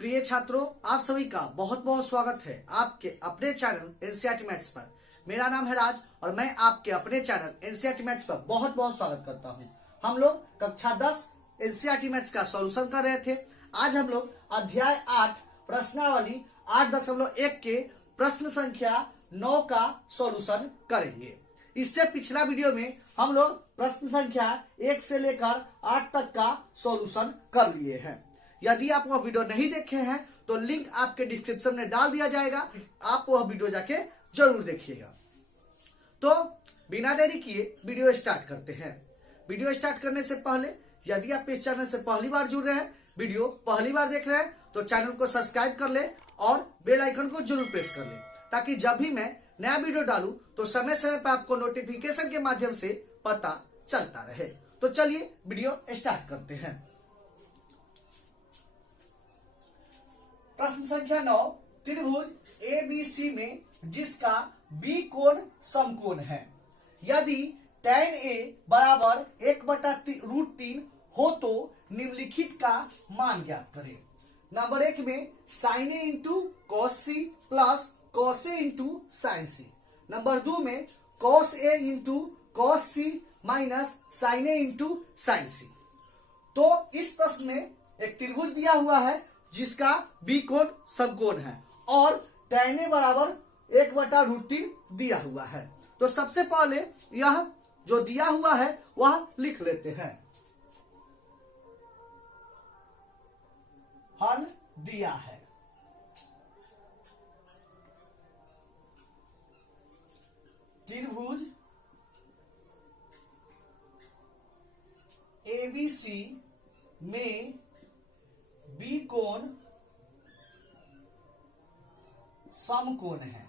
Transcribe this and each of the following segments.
प्रिय छात्रों, आप सभी का बहुत बहुत स्वागत है आपके अपने चैनल एनसीईआरटी मैथ्स पर। मेरा नाम है राज और मैं आपके अपने चैनल एनसीईआरटी मैथ्स पर बहुत बहुत स्वागत करता हूं। हम लोग कक्षा 10 एनसीईआरटी मैथ्स का सॉल्यूशन कर रहे थे। आज हम लोग अध्याय 8 प्रश्नावली 8.1 के प्रश्न संख्या 9 का सॉल्यूशन करेंगे। इससे पिछला वीडियो में हम लोग प्रश्न संख्या 1 से लेकर 8 तक का सॉल्यूशन कर लिए हैं। यदि आप वह वीडियो नहीं देखे हैं तो लिंक आपके डिस्क्रिप्शन में डाल दिया जाएगा, आप वह वीडियो जाके जरूर देखिएगा। तो बिना देरी किए वीडियो स्टार्ट करते हैं। वीडियो स्टार्ट करने से पहले यदि आप इस चैनल से पहली बार जुड़ रहे हैं, वीडियो पहली बार देख रहे हैं, तो चैनल को सब्सक्राइब कर ले और बेल आइकन को जरूर प्रेस कर ले, ताकि जब भी मैं नया वीडियो डालूं तो समय समय पर आपको नोटिफिकेशन के माध्यम से पता चलता रहे। तो चलिए वीडियो स्टार्ट करते हैं। प्रश्न संख्या 9, त्रिभुज ABC में जिसका B कोण समकोण है, यदि tan A बराबर 1/√3 हो तो निम्नलिखित का मान ज्ञात करें। नंबर 1 में sin A into cos C plus cos A into sin C। Number 2 में cos A into cos C minus sin A into sin C। तो इस प्रश्न में एक त्रिभुज दिया हुआ है जिसका B कोण समकोण है और tan A बराबर 1/√3 दिया हुआ है। तो सबसे पहले यह जो दिया हुआ है वह लिख लेते हैं। हल दिया है। त्रिभुज ABC में B कोण समकोण है।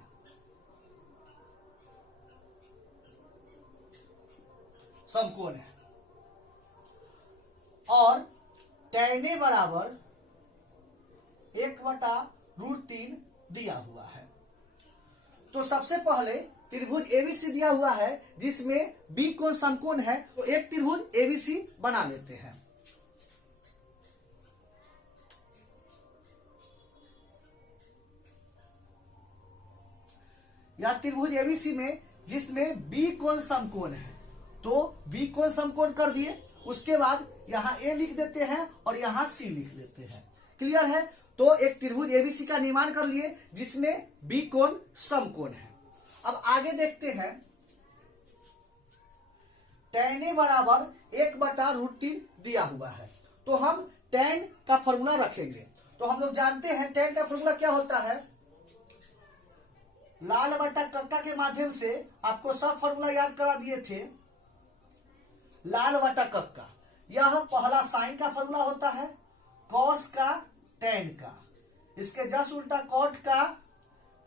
समकोण है और tan A बराबर 1/√3 दिया हुआ है। तो सबसे पहले त्रिभुज ABC दिया हुआ है जिसमें B कोण समकोण है, तो एक त्रिभुज ABC बना लेते हैं। या त्रिभुज ABC में जिसमें B कोण समकोण है, तो B कोण समकोण कर दिए। उसके बाद यहां A लिख देते हैं और यहां C लिख लेते हैं। क्लियर है? तो एक त्रिभुज ABC का निर्माण कर लिए जिसमें B कोण समकोण है। अब आगे देखते हैं। tan A बराबर 1/√3 दिया हुआ है, तो हम tan का फॉर्मूला रखेंगे। तो हम लोग जानते हैं tan का फॉर्मूला क्या होता है। लाल बटा कक्का के माध्यम से आपको सब फॉर्मूला याद करा दिए थे। लाल बटा कक्का, यह पहला साइन का फॉर्मूला होता है, कॉस का, tan का, इसके जस्ट उल्टा कॉट का,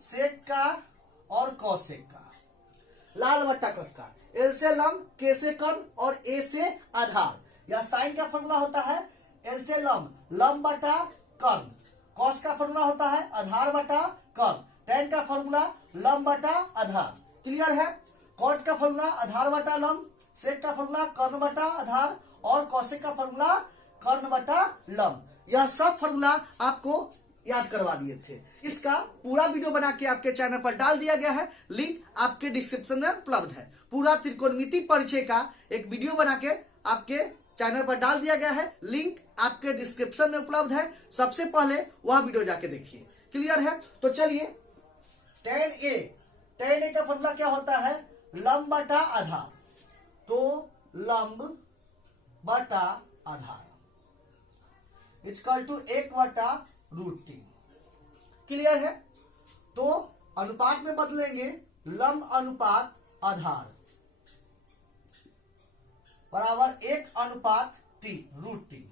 सेक का और कॉसेक का। लाल बटा कक्का, एल से लंब, के से कर्ण और ए से आधार। यह साइन का फॉर्मूला होता है एल से लंब, लंब बटा कर्ण। कॉस का फॉर्मूला होता है आधार बटा कर्ण। tan का फॉर्मूला लंब बटा आधार। क्लियर है? कॉट का फॉर्मूला आधार बटा लंब, सेक का फॉर्मूला कर्ण बटा आधार और कॉसेक का फॉर्मूला कर्ण बटा लंब। यह सब फॉर्मूला आपको याद करवा दिए थे। इसका पूरा वीडियो बना के आपके चैनल पर डाल दिया गया है, लिंक आपके डिस्क्रिप्शन में उपलब्ध है। पूरा त्रिकोणमिति परिचय का एक वीडियो बना के आपके चैनल पर डाल दिया गया है, लिंक आपके डिस्क्रिप्शन में उपलब्ध है। सबसे पहले वह वीडियो जाके देखिए। क्लियर है? तो चलिए, tan A का फॉर्मूला क्या होता है, लंब बटा आधार। तो लंब बटा आधार इक्वल टू 1/√3। क्लियर है? तो अनुपात में बदलेंगे, लंब अनुपात आधार बराबर 1/√3।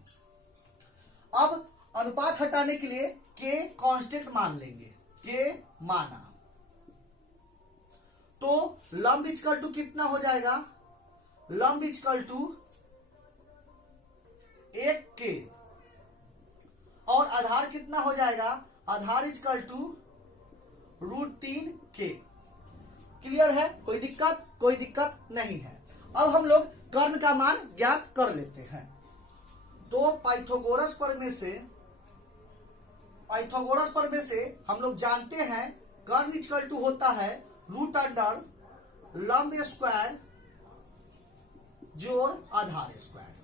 अब अनुपात हटाने के लिए k कांस्टेंट मान लेंगे। k माना तो लंब इक्वल टू कितना हो जाएगा, लंब इक्वल टू 1k और आधार कितना हो जाएगा, आधार इक्वल टू √3k। क्लियर है? कोई दिक्कत? कोई दिक्कत नहीं है। अब हम लोग कर्ण का मान ज्ञात कर लेते हैं। तो पाइथागोरस प्रमेय से पाइथागोरस प्रमेय से हम लोग जानते हैं कर्ण इक्वल टू होता है रूट अंडर लंब स्क्वायर जोड़ आधार स्क्वायर।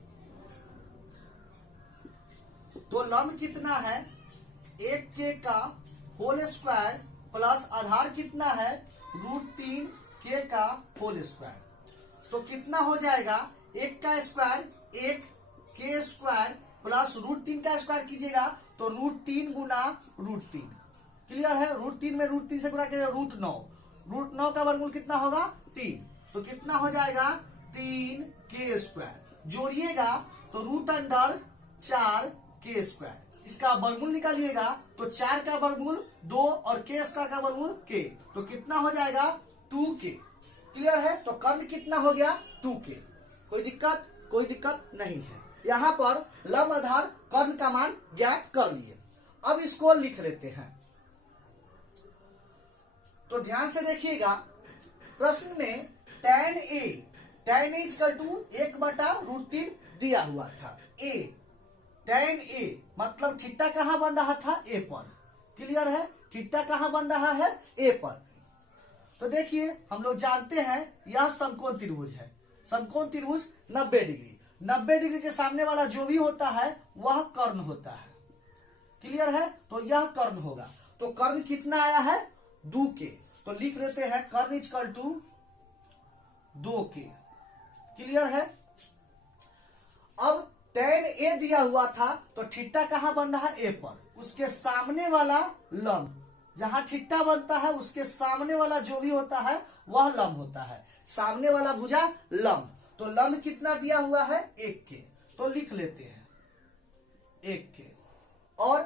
तो लंब कितना है 1k का होल स्क्वायर प्लस आधार कितना है √3k का होल स्क्वायर। तो कितना हो जाएगा 1 का स्क्वायर 1k स्क्वायर प्लस √3 का स्क्वायर कीजिएगा तो √3 गुना √3। क्लियर है? √3 में √3 से गुणा करिएगा √9। √9 का वर्गमूल कितना होगा 3। तो कितना हो जाएगा 3k स्क्वायर। जोड़िएगा तो रूट अंडर 4k स्क्वायर। इसका वर्गमूल निकालिएगा तो 4 का वर्गमूल 2 और k स्क्वायर का वर्गमूल k। तो कितना हो जाएगा 2k। क्लियर है? तो कर्ण कितना हो गया 2k। कोई दिक्कत नहीं है। यहाँ पर लंब आधार कर्ण का मान ज्ञात कर लिए। अब इसको लिख लेते हैं। तो ध्यान से देखिएगा प्रश्न में tan a इक्वल टू 1/√3 दिया हुआ था। tan a मतलब थीटा कहां बन रहा था a पर। क्लियर है? थीटा कहां बन रहा है a पर। तो देखिए हम लोग जानते हैं यह समकोण त्रिभुज है। समकोण त्रिभुज 90 डिग्री। 90 डिग्री के सामने वाला जो भी होता है वह कर्ण होता है। क्लियर है? तो यह कर्ण होगा। तो कर्ण कितना आया है 2k। तो लिख लेते हैं कर्ण इक्वल टू 2k। क्लियर है? अब tan a दिया हुआ था तो थीटा कहां बन रहा है a पर। उसके सामने वाला लंब जहां थीटा बनता है उसके सामने वाला जो भी होता है वह लंब होता है। सामने वाला भुजा लंब। तो लंब कितना दिया हुआ है 1k। तो लिख लेते हैं 1k। और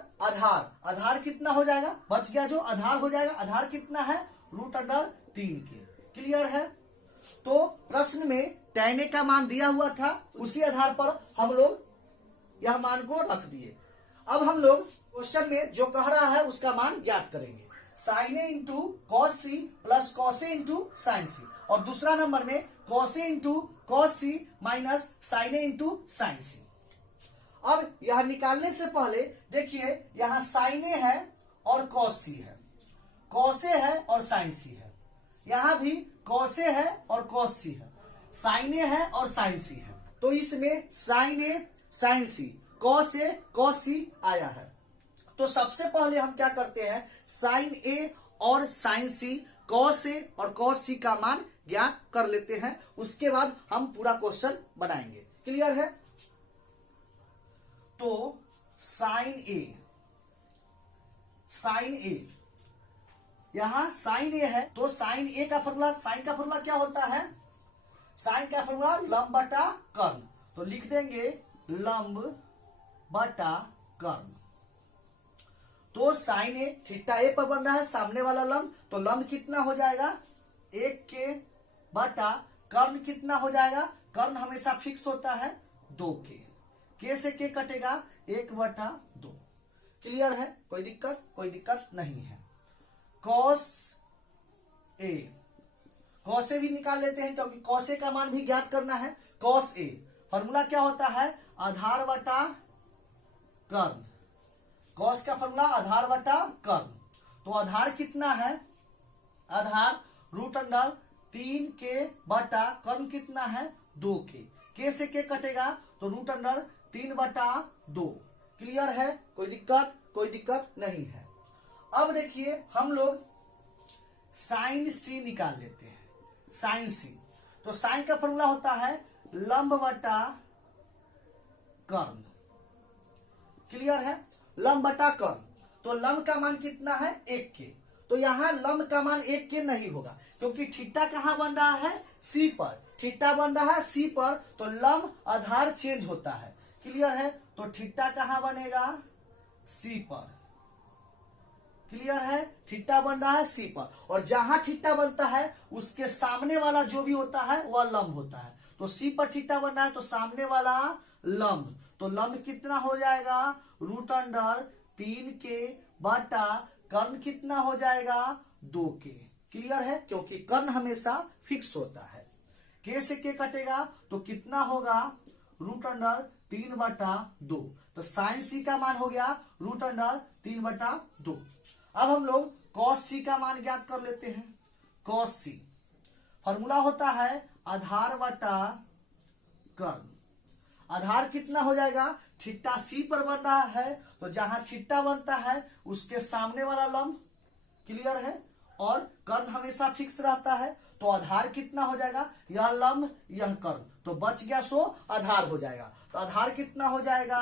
आधार कितना हो जाएगा बच गया जो आधार हो जाएगा। आधार कितना है √3k। क्लियर है? तो प्रश्न में tan a का मान दिया हुआ था उसी आधार पर हम लोग यह मान को रख दिए। अब हम लोग क्वेश्चन में जो कह रहा है उसका मान ज्ञात करेंगे। sin a into cos c plus cos a into sin c। और दूसरा नंबर में cos a into cos c minus sin a into sin c। अब यह निकालने से पहले देखिए यहां sin a है और cos c है, cos a है और sin c है। यहां भी cos a है और cos c है, sin a है और sin c है। तो इसमें sin a sin c cos a cos c आया है। तो सबसे पहले हम क्या करते हैं sin a और sin c cos a और cos c का मान ज्ञात कर लेते हैं। उसके बाद हम पूरा क्वेश्चन बनाएंगे। क्लियर है? तो sin a यहां sin a है तो sin a का फॉर्मूला क्या होता है sin का फॉर्मूला लंब बटा कर्ण। तो लिख देंगे लंब बटा कर्ण। तो sin a थीटा a पर बन रहा है सामने वाला लंब। तो लंब कितना हो जाएगा 1k बटा कर्ण कितना हो जाएगा। कर्ण हमेशा फिक्स होता है 2k। k से k कटेगा 1/2। क्लियर है? कोई दिक्कत नहीं है। cos a भी निकाल लेते हैं क्योंकि cos a का मान भी ज्ञात करना है। cos a फॉर्मूला क्या होता है आधार बटा कर्ण। cos का फॉर्मूला आधार बटा कर्ण। तो आधार कितना है आधार √3k बटा कर्ण कितना है 2k। k से k कटेगा तो √3/2। क्लियर है? कोई दिक्कत नहीं है। अब देखिए हम लोग sin c निकाल लेते हैं। sin c तो sin का फॉर्मूला होता है लंब बटा कर्ण। क्लियर है? लंब बटा कर्ण। तो लंब का मान कितना है 1k। तो यहां लंब का मान 1k नहीं होगा क्योंकि थीटा कहां बन रहा है c पर। थीटा बन रहा है c पर तो लंब आधार चेंज होता है। क्लियर है? तो थीटा कहां बनेगा c पर। क्लियर है? थीटा बन रहा है c पर और जहां थीटा बनता है उसके सामने वाला जो भी होता है वह लंब होता है। तो c पर थीटा बन रहा है तो सामने वाला लंब। तो लंब कितना हो जाएगा √3k बटा कर्ण कितना हो जाएगा 2k। क्लियर है? क्योंकि कर्ण हमेशा फिक्स होता है। k से k कटेगा तो कितना होगा 3/2। तो साइन सी का मान हो गया √3/2। अब हम लोग कॉस सी का मान ज्ञात कर लेते हैं। कॉस सी फॉर्मूला होता है आधार बटा कर्ण। आधार कितना हो जाएगा, थीटा सी पर बन रहा है, तो जहां थीटा बनता है उसके सामने वाला लंब, क्लियर है, और कर्ण हमेशा फिक्स रहता है, तो आधार कितना हो जाएगा, यह लंब यह कर्ण, तो बच गया सो आधार हो जाएगा। तो आधार कितना हो जाएगा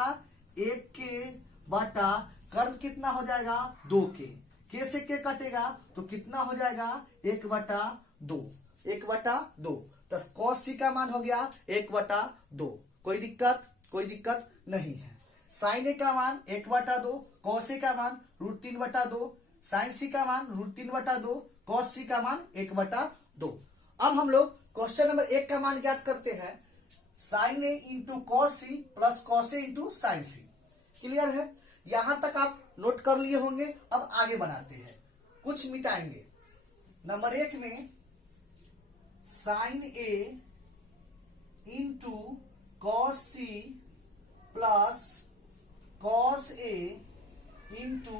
1 के बटा कर्ण कितना हो जाएगा 2 के से के कटेगा तो कितना हो जाएगा 1/2। 1/2 तो कॉस सी का मान हो गया 1/2। कोई दिक्कत नहीं है। साइन ए का मान 1/2, कॉस ए का मान √3/2, साइन सी का मान √3/2, कॉस सी का मान 1/2। अब हम लोग क्वेश्चन नंबर 1 का मान ज्ञात करते हैं। Sine A into cos C plus cos A into sine C. Clear है, यहां तक आप नोट कर लिए होंगे। अब आगे बनाते हैं, कुछ मिटाएंगे। नंबर 1 में sine A into cos C plus cos A into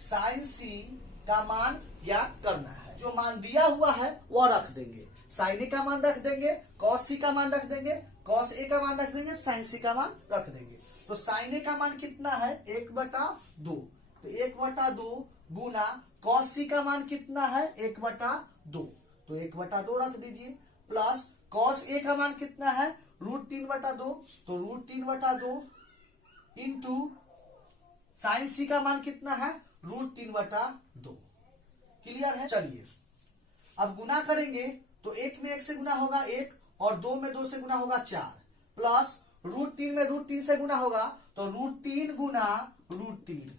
sine C का मान ज्ञात करना है। जो मान दिया हुआ है वह रख देंगे। साइन ए का मान रख देंगे, कॉस सी का मान रख देंगे, कॉस ए का मान रख देंगे, साइन सी का मान रख देंगे। तो साइन ए का मान कितना है 1/2, तो 1/2 गुना कॉस सी का मान कितना है 1/2, तो 1/2 रख दीजिए, प्लस कॉस ए का मान कितना है √3/2, तो √3/2 इंटू साइन सी का मान कितना है √3/2। क्लियर है। चलिए अब गुना करेंगे तो 1 में 1 से गुना होगा 1, और 2 में 2 से गुना होगा 4, प्लस √3 में √3 से गुना होगा तो √3 गुना √3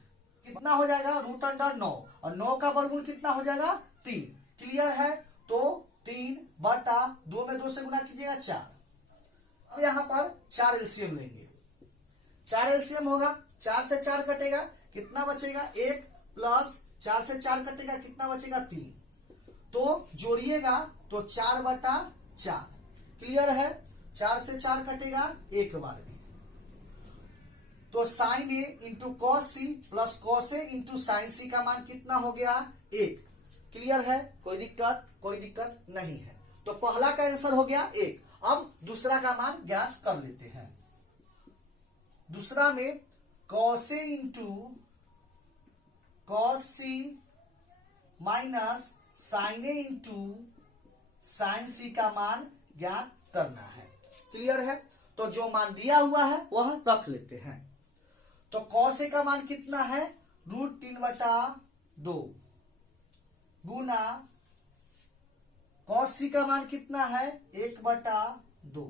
कितना हो जाएगा √9, और 9 का वर्गमूल कितना हो जाएगा 3। क्लियर है, तो 3/2 में 2 से गुना कीजिएगा 4। अब यहां पर 4 एलसीएम लेंगे। 4 एलसीएम होगा, 4 से 4 कटेगा, कितना बचेगा 1, प्लस 4 से 4 कटेगा, कितना बचेगा 3। तो जोड़िएगा तो 4/4। क्लियर है, 4 से 4 कटेगा एक बार में, तो sine A into cos C plus cos A into sine C का मान कितना हो गया 1। क्लियर है, कोई दिक्कत नहीं है। तो पहला का आंसर हो गया 1। अब दूसरा का मान ज्ञात कर लेते हैं। दूसरा में cos A into cos C minus sign A into sine C का मान ज्ञात करना है। क्लियर है, तो जो मान दिया हुआ है वह रख लेते हैं। तो कॉस ए का मान कितना है √3/2 गुना कॉस सी का मान कितना है 1/2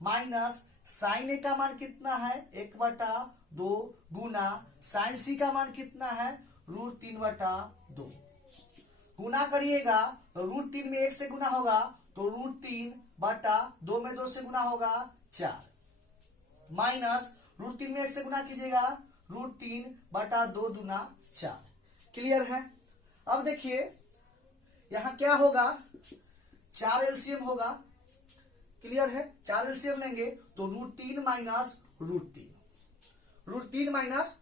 माइनस साइन ए का मान कितना है 1/2 गुना साइन सी का मान कितना है √3/2। गुना करिएगा तो √3 में 1 से गुना होगा तो √3/2 में 2 से गुना होगा 4, माइनस √3 में 1 से गुना कीजिएगा √3/2 दूना 4। क्लियर है। अब देखिए यहां क्या होगा 4 एलसीएम होगा। क्लियर है, 4 एलसीएम लेंगे तो √3 माइनस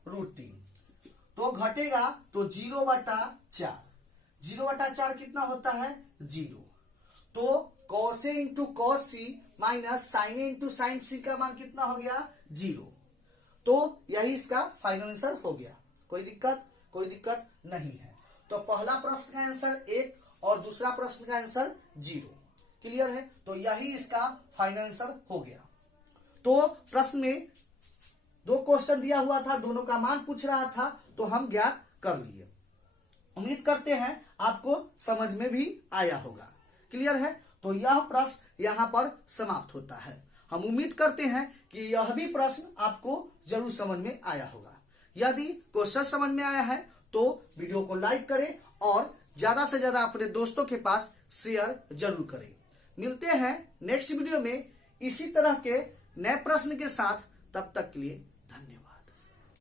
√3 तो घटेगा तो 0/4। 0/4 कितना होता है 0। तो cos A into cos C minus sign A into sine C का मान कितना हो गया 0। तो यही इसका फाइनल आंसर हो गया। कोई दिक्कत नहीं है। तो पहला प्रश्न का आंसर 1 और दूसरा प्रश्न का आंसर 0। क्लियर है, तो यही इसका फाइनल आंसर हो गया। तो प्रश्न में 2 क्वेश्चन दिया हुआ था, दोनों का मान पूछ रहा था, तो हम ज्ञात कर लिए। उम्मीद करते हैं आपको समझ में भी आया होगा। क्लियर है, तो यह प्रश्न यहां पर समाप्त होता है। हम उम्मीद करते हैं कि यह भी प्रश्न आपको जरूर समझ में आया होगा। यदि क्वेश्चन समझ में आया है तो वीडियो को लाइक करें और ज्यादा से ज्यादा अपने दोस्तों के पास शेयर जरूर करें। मिलते हैं नेक्स्ट वीडियो में इसी तरह के नए प्रश्न के साथ। तब तक के लिए